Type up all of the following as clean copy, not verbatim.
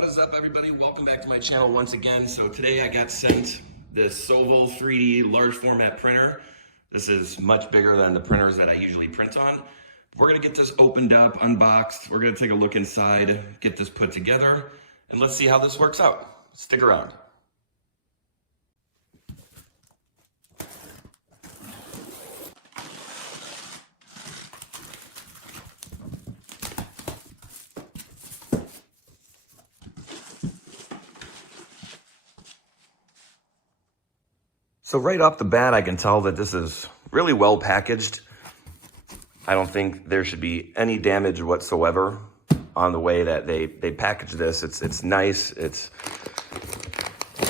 What is up, everybody? Welcome back to my channel once again. So today I got sent this SOVOL 3D large format printer. This is much bigger than the printers that I usually print on. We're gonna get this opened up, unboxed. We're gonna take a look inside, get this put together, and let's see how this works out. Stick around. So right off the bat, I can tell that this is really well packaged. I don't think there should be any damage whatsoever on the way that they package this. It's nice. It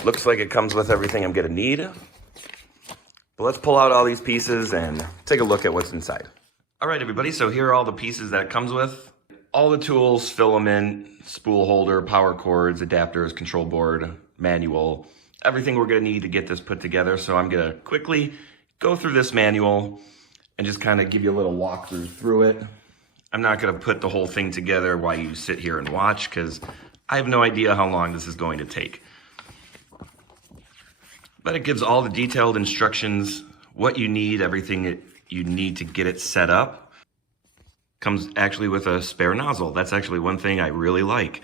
looks like it comes with everything I'm gonna need. But let's pull out all these pieces and take a look at what's inside. All right, everybody, so here are all the pieces that it comes with. All the tools, filament, spool holder, power cords, adapters, control board, manual, everything we're gonna need to get this put together. So I'm gonna quickly go through this manual and just kind of give you a little walkthrough through it. I'm not gonna put the whole thing together while you sit here and watch because I have no idea how long this is going to take. But it gives all the detailed instructions, what you need, everything you need to get it set up. Comes actually with a spare nozzle. That's actually one thing I really like,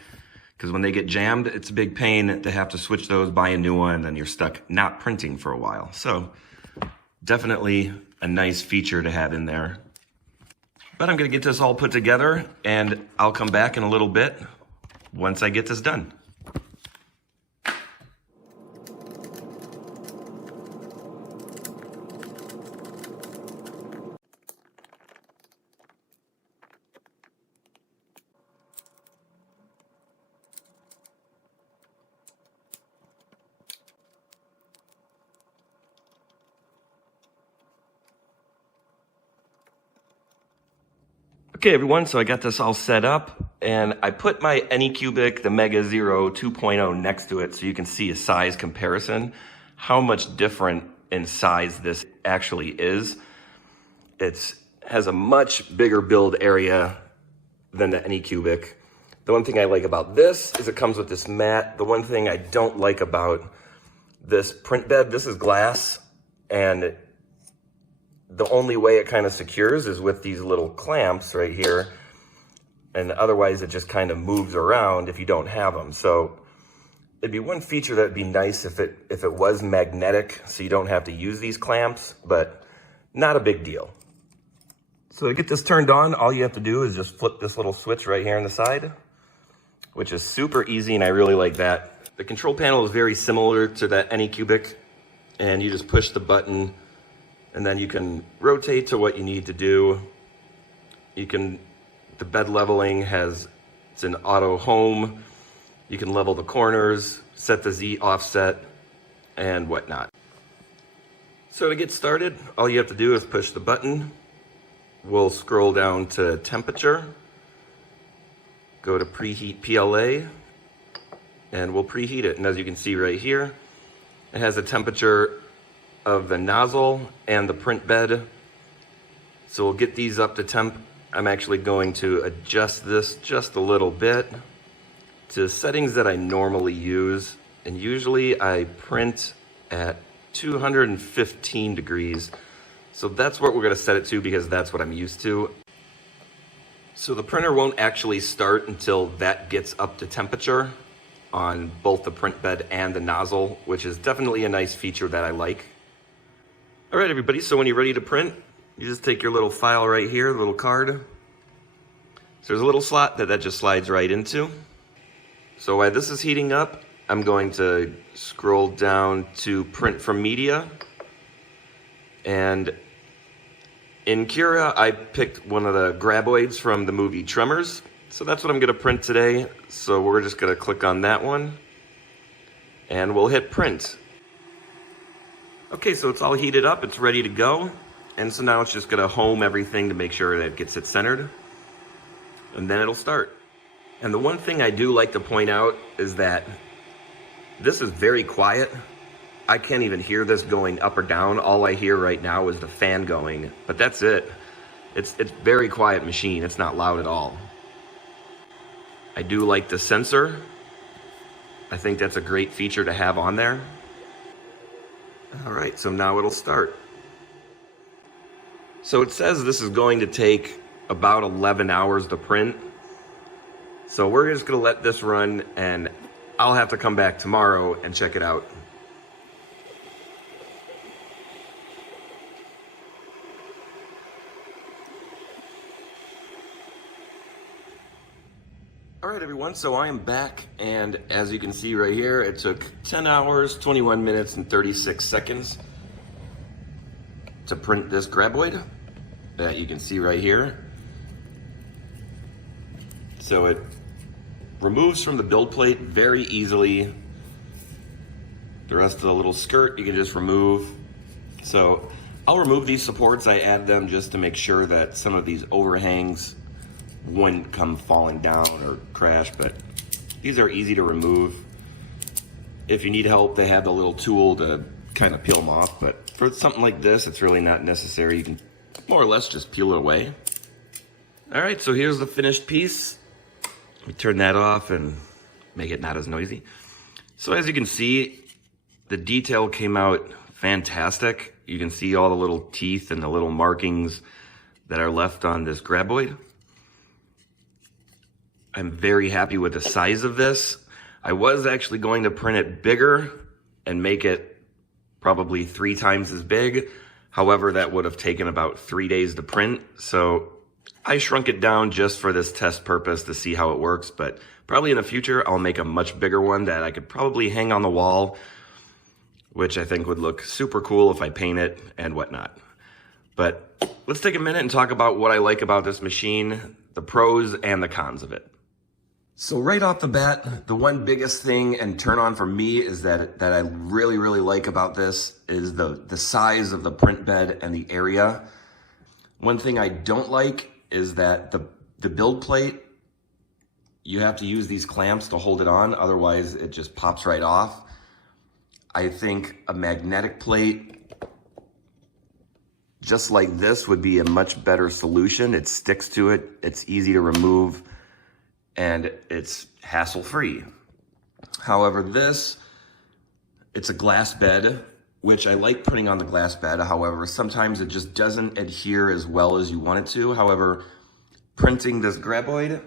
because when they get jammed, it's a big pain to have to switch those, buy a new one, and then you're stuck not printing for a while. So definitely a nice feature to have in there. But I'm gonna get this all put together and I'll come back in a little bit once I get this done. Okay, everyone, so I got this all set up and I put my Anycubic, the Mega Zero 2.0 next to it so you can see a size comparison, how much different in size this actually is. It has a much bigger build area than the Anycubic. The one thing I like about this is it comes with this mat. The one thing I don't like about this print bed, this is glass, and the only way it kind of secures is with these little clamps right here. And otherwise it just kind of moves around if you don't have them. So it'd be one feature that'd be nice if it was magnetic so you don't have to use these clamps, but not a big deal. So to get this turned on, all you have to do is just flip this little switch right here on the side, which is super easy and I really like that. The control panel is very similar to that Anycubic, and you just push the button and then you can rotate to what you need to do. The bed leveling it's an auto home. You can level the corners, set the Z offset, and whatnot. So to get started, all you have to do is push the button. We'll scroll down to temperature, go to preheat PLA, and we'll preheat it. And as you can see right here, it has a temperature of the nozzle and the print bed. So we'll get these up to temp. I'm actually going to adjust this just a little bit to settings that I normally use. And usually I print at 215 degrees. So that's what we're gonna set it to because that's what I'm used to. So the printer won't actually start until that gets up to temperature on both the print bed and the nozzle, which is definitely a nice feature that I like. All right, everybody, so when you're ready to print, you just take your little file right here, the little card. So there's a little slot that just slides right into. So while this is heating up, I'm going to scroll down to print from media. And in Cura, I picked one of the graboids from the movie Tremors. So that's what I'm gonna print today. So we're just gonna click on that one and we'll hit print. Okay, so it's all heated up, it's ready to go. And so now it's just gonna home everything to make sure that it gets it centered. And then it'll start. And the one thing I do like to point out is that this is very quiet. I can't even hear this going up or down. All I hear right now is the fan going, but that's it. It's very quiet machine, it's not loud at all. I do like the sensor. I think that's a great feature to have on there. All right, so now it'll start. So it says this is going to take about 11 hours to print. So we're just gonna let this run, and I'll have to come back tomorrow and check it out. All right, everyone, so I am back, and as you can see right here, it took 10 hours, 21 minutes, and 36 seconds to print this graboid that you can see right here. So it removes from the build plate very easily. The rest of the little skirt you can just remove. So I'll remove these supports. I add them just to make sure that some of these overhangs wouldn't come falling down or crash, but these are easy to remove. If you need help, they have the little tool to kind of peel them off, but for something like this, it's really not necessary. You can more or less just peel it away. All right, so here's the finished piece. Let me turn that off and make it not as noisy. So as you can see, the detail came out fantastic. You can see all the little teeth and the little markings that are left on this graboid. I'm very happy with the size of this. I was actually going to print it bigger and make it probably 3 times as big. However, that would have taken about 3 days to print. So I shrunk it down just for this test purpose to see how it works. But probably in the future, I'll make a much bigger one that I could probably hang on the wall, which I think would look super cool if I paint it and whatnot. But let's take a minute and talk about what I like about this machine, the pros and the cons of it. So right off the bat, the one biggest thing and turn on for me is that I really, really like about this is the size of the print bed and the area. One thing I don't like is that the build plate, you have to use these clamps to hold it on, otherwise it just pops right off. I think a magnetic plate just like this would be a much better solution. It sticks to it, it's easy to remove, and it's hassle-free. However, it's a glass bed, which I like putting on the glass bed. However, sometimes it just doesn't adhere as well as you want it to. However, printing this graboid,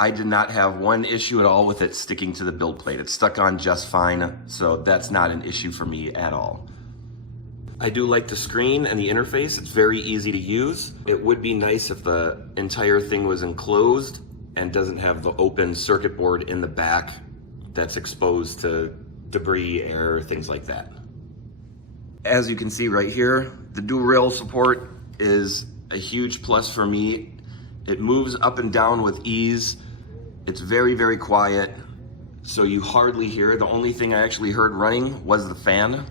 I did not have one issue at all with it sticking to the build plate. It stuck on just fine, so that's not an issue for me at all. I do like the screen and the interface. It's very easy to use. It would be nice if the entire thing was enclosed and doesn't have the open circuit board in the back that's exposed to debris, air, things like that. As you can see right here, the dual rail support is a huge plus for me. It moves up and down with ease. It's very, very quiet, so you hardly hear it. The only thing I actually heard running was the fan,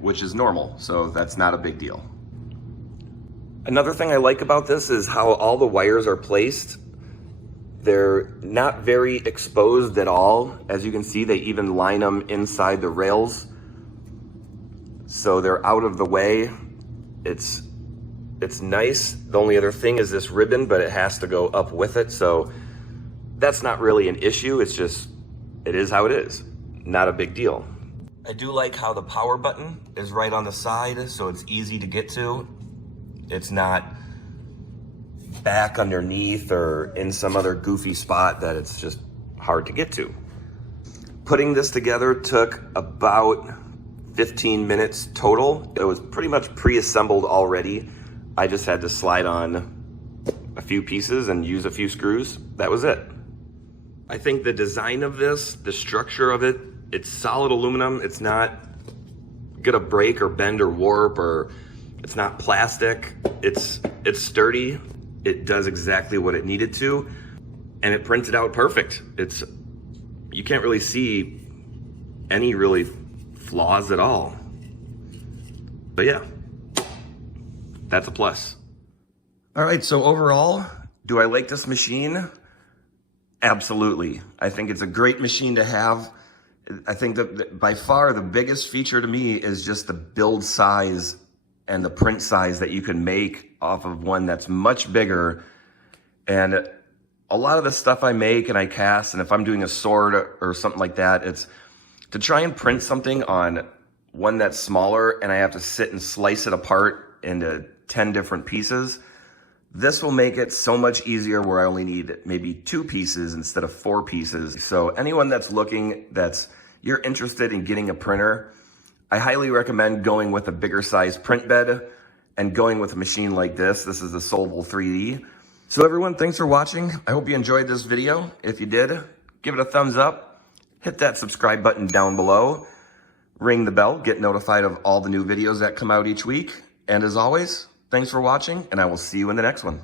which is normal, so that's not a big deal. Another thing I like about this is how all the wires are placed. They're not very exposed at all. As you can see, they even line them inside the rails, so they're out of the way. It's nice. The only other thing is this ribbon, but it has to go up with it, so that's not really an issue. It's just, it is how it is. Not a big deal. I do like how the power button is right on the side, so it's easy to get to. It's not back underneath or in some other goofy spot that it's just hard to get to. Putting this together took about 15 minutes total. It was pretty much pre-assembled already. I just had to slide on a few pieces and use a few screws. That was it. I think the design of this, the structure of it, it's solid aluminum. It's not gonna break or bend or warp, or it's not plastic. It's sturdy. It does exactly what it needed to, and it printed out perfect. You can't really see any really flaws at all. But yeah, that's a plus. All right, so overall, do I like this machine? Absolutely. I think it's a great machine to have. I think that by far the biggest feature to me is just the build size and the print size that you can make off of one that's much bigger. And a lot of the stuff I make and I cast, and if I'm doing a sword or something like that, it's to try and print something on one that's smaller and I have to sit and slice it apart into 10 different pieces. This will make it so much easier where I only need maybe 2 pieces instead of 4 pieces. So anyone that's looking, you're interested in getting a printer, I highly recommend going with a bigger size print bed and going with a machine like this. This is the SOVOL 3D. So everyone, thanks for watching. I hope you enjoyed this video. If you did, give it a thumbs up, hit that subscribe button down below, ring the bell, get notified of all the new videos that come out each week. And as always, thanks for watching, and I will see you in the next one.